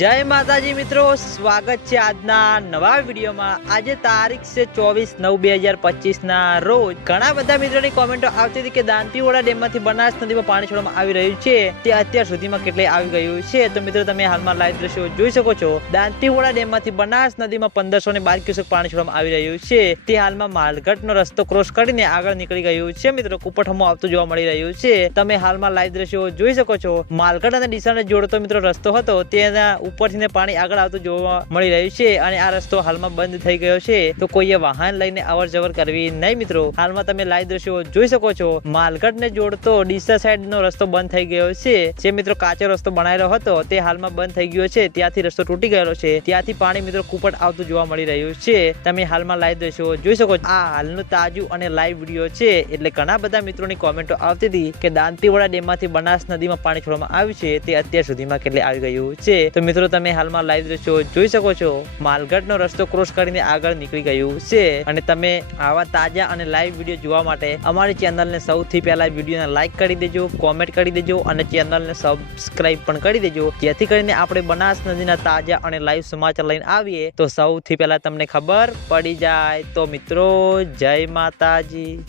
જય માતાજી મિત્રો, સ્વાગત છે આજના નવા વિડીયોમાં. આજે તારીખ છે ચોવીસ નવ બે હજાર પચીસ ના રોજ ઘણા બધા મિત્રોની કોમેન્ટો આવતી હતી કે દાંતીવાડા ડેમમાંથી બનાસ નદીમાં પાણી છોડવામાં આવી રહ્યું છે. તે અત્યાર સુધીમાં કેટલે આવી ગયું છે. તો મિત્રો, તમે હાલમાં લાઈવ દ્રશ્યો જોઈ શકો છો. દાંતીવાડા ડેમમાંથી બનાસ નદીમાં પંદરસો ને બાર ક્યુસેક પાણી છોડવામાં આવી રહ્યું છે. તે હાલમાં માલગઢનો રસ્તો ક્રોસ કરીને આગળ નીકળી ગયું છે. મિત્રો, કુપઠમો આવતું જોવા મળી રહ્યું છે. તમે હાલમાં લાઈવ દ્રશ્યો જોઈ શકો છો. માલગઢ અને ડીસાને જોડતો મિત્રો રસ્તો હતો. તેના ઉપરથી ને પાણી આગળ આવતું જોવા મળી રહ્યું છે અને આ રસ્તો હાલમાં બંધ થઈ ગયો છે. તો કોઈએ વાહન લઈને અવર જવર કરવી નહીં મિત્રો. હાલમાં તમે લાઈવ દ્રશ્યો જોઈ શકો છો. માલગઢ ને જોડતો ડીસા સાઈડ નો રસ્તો બંધ થઈ ગયો છે. જે મિત્રો કાચો રસ્તો બનાવેલો હતો, તે હાલમાં બંધ થઈ ગયો છે. ત્યાંથી રસ્તો તૂટી ગયેલો છે. ત્યાંથી પાણી મિત્રો કુપટ આવતું જોવા મળી રહ્યું છે. તમે હાલમાં લાઈવ દ્રશ્યો જોઈ શકો છો. આ હાલનું તાજું અને લાઈવ વીડિયો છે. એટલે ઘણા બધા મિત્રોની કોમેન્ટો આવતી હતી કે દાંતીવાડા ડેમમાંથી બનાસ નદીમાં પાણી છોડવામાં આવ્યું છે. તે અત્યાર સુધીમાં કેટલે આવી ગયું છે. તો તમે હાલમાં લાઈવ દ્રશ્યો જોઈ શકો છો. માલગઢનો રસ્તો ક્રોસ કરીને આગળ નીકળી ગયું છે. અને તમે આવા તાજા અને લાઈવ વીડિયો જોવા માટે અમારી ચેનલને સૌથી પહેલા વિડીયોને લાઈક કરી દેજો કોમેન્ટ કરી દેજો અને ચેનલને સબસ્ક્રાઈબ પણ કરી દેજો. જેથી કરીને આપણે બનાસ નદીના તાજા અને લાઈવ સમાચાર લઈને આવીએ તો સૌથી પહેલા તમને ખબર પડી જાય. તો મિત્રો, જય માતાજી.